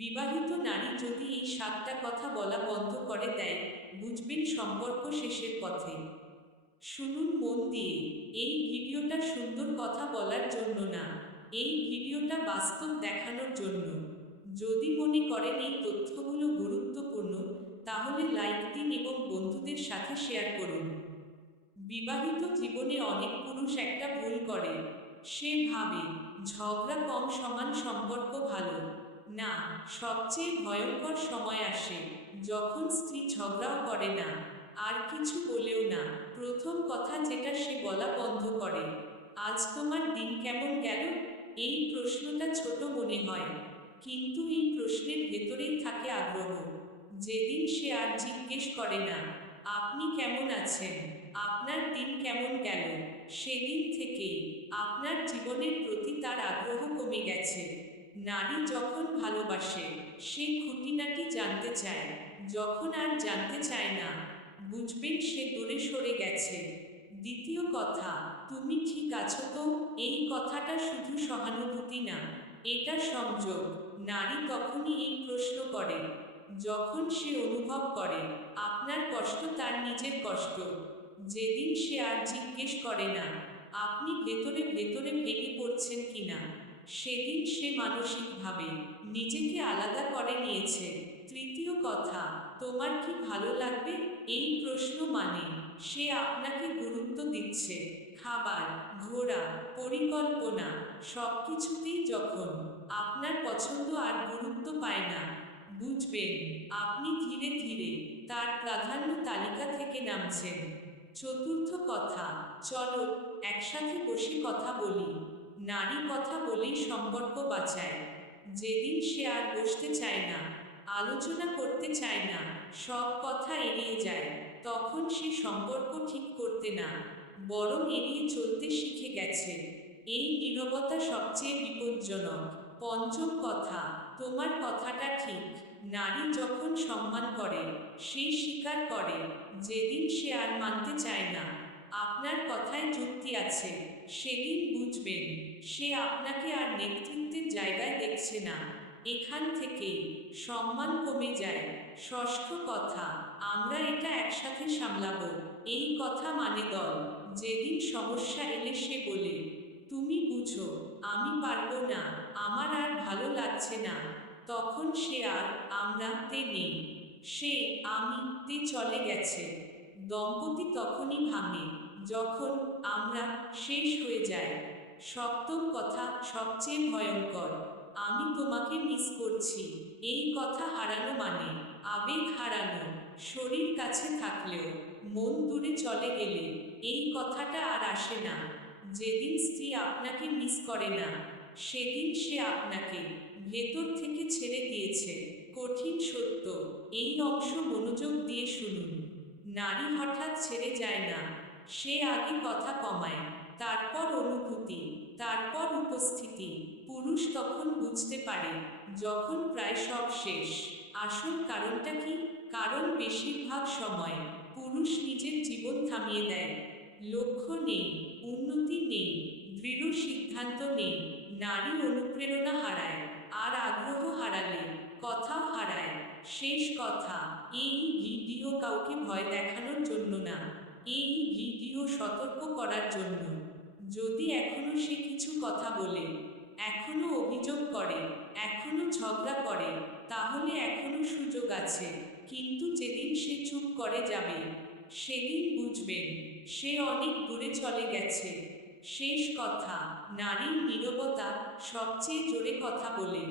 বিবাহিত নারী যদি এই সাতটা কথা বলা বন্ধ করে দেয়, বুঝবেন সম্পর্ক শেষের পথে। শুনুন মন দিয়ে, এই ভিডিওটা সুন্দর কথা বলার জন্য না, এই ভিডিওটা বাস্তব দেখানোর জন্য। যদি মনে করেন এই তথ্যগুলো গুরুত্বপূর্ণ, তাহলে লাইক দিন এবং বন্ধুদের সাথে শেয়ার করুন। বিবাহিত জীবনে অনেক পুরুষ একটা ভুল করে। সে ভাবে, ঝগড়া কম সমান সম্পর্ক ভালো। না, সবচেয়ে ভয়ঙ্কর সময় আসে যখন স্ত্রী ঝগড়াও করে না, আর কিছু বলেও না। প্রথম কথা যেটা সে বলা বন্ধ করে। আজ তোমার দিন কেমন গেল? এই প্রশ্নটা ছোট মনে হয়। কিন্তু এই প্রশ্নের ভেতরেই থাকে আগ্রহ। যেদিন সে আর জিজ্ঞেস করে না, আপনি কেমন আছেন? আপনার দিন কেমন গেল? সেদিন থেকেই আপনার জীবনের প্রতি তার আগ্রহ কমে গেছে। নারী যখন ভালোবাসে, সে খুঁটিনাটি জানতে চায়। যখন আর জানতে চায় না, বুঝবেন সে দূরে সরে গেছে। দ্বিতীয় কথা, তুমি ঠিক আছো তো? এই কথাটা শুধু সহানুভূতি না, এটা সংযোগ। নারী তখনই এই প্রশ্ন করে। যখন সে অনুভব করে, আপনার কষ্ট তার নিজের কষ্ট। যেদিন সে আর জিজ্ঞেস করে না, আপনি ভেতরে ভেতরে ভেঙে পড়ছেন কিনা? সেদিন সে মানসিকভাবে নিজেকে আলাদা করে নিয়েছে। তৃতীয় কথা, তোমার কি ভালো লাগবে? এই প্রশ্ন মানে সে আপনাকে গুরুত্ব দিচ্ছে। খাবার, ঘোরা, পরিকল্পনা সব কিছুতেই যখন আপনার পছন্দ আর গুরুত্ব পায় না, বুঝবেন, আপনি ধীরে ধীরে তার প্রাধান্য তালিকা থেকে নামছেন। চতুর্থ কথা, চলো একসাথে বসে কথা বলি। নারী কথা বলেই সম্পর্ক বাঁচায়। যেদিন সে আর বসতে চায় না, আলোচনা করতে চায় না, সব কথা এড়িয়ে যায়, তখন সে সম্পর্ক ঠিক করতে না, বরং এড়িয়ে চলতে শিখে গেছে। এই নীরবতা সবচেয়ে বিপজ্জনক। পঞ্চম কথা, তোমার কথাটা ঠিক। নারী যখন সম্মান করে, সে স্বীকার করে, যেদিন সে আর মানতে চায় না আপনার কথায় যুক্তি আছে, সেদিন বুঝবেন, সে আপনাকে আর নেতৃত্বের জায়গায় দেখছে না। এখান থেকেই সম্মান কমে যায়। ষষ্ঠ কথা, আমরা এটা একসাথে সামলাবো। এই কথা মানে দল। যেদিন সমস্যা এলে সে বলে, তুমি বুঝো, আমি পারব না, আমার আর ভালো লাগছে না। তখন সে আর, আমরা তে নেই। সে, আমি তে চলে গেছে। দম্পতি তখনই ভাঙে। যখন আমরা শেষ হয়ে যায় সপ্তম কথা সবচেয়ে ভয়ঙ্কর, আমি তোমাকে মিস করছি। এই কথা হারানো মানে আবেগ হারানো, শরীর কাছে থাকলেও, মন দূরে চলে গেলে, এই কথাটা আর আসে না। যেদিন স্ত্রী আপনাকে মিস করে না, সেদিন সে আপনাকে ভেতর থেকে ছেড়ে দিয়েছে। কঠিন সত্য, এই অংশ মনোযোগ দিয়ে শুনুন। নারী হঠাৎ ছেড়ে যায় না সে আগে কথা কমায়, তারপর অনুভূতি, তারপর উপস্থিতি, পুরুষ তখন বুঝতে পারে, যখন প্রায় সব শেষ। আসল কারণটা কি? কারণ বেশিরভাগ সময় পুরুষ নিজের জীবন থামিয়ে দেয়। লক্ষ্য নেই, উন্নতি নেই, দৃঢ় সিদ্ধান্ত নেই, নারী অনুপ্রেরণা হারায়, আর আগ্রহ হারালে কথা হারায়। শেষ কথা, এই ভিডিও কাউকে ভয় দেখানোর জন্য না। এই ভিডিও সতর্ক করার জন্য। যদি এখনও সে কিছু কথা বলে, এখনও অভিযোগ করে, এখনও ঝগড়া করে, তাহলে এখনও সুযোগ আছে। কিন্তু যেদিন সে চুপ করে যাবে, সেদিন বুঝবেন, সে অনেক দূরে চলে গেছে। শেষ কথা, নারীর নীরবতা সবচেয়ে জোরে কথা বলে।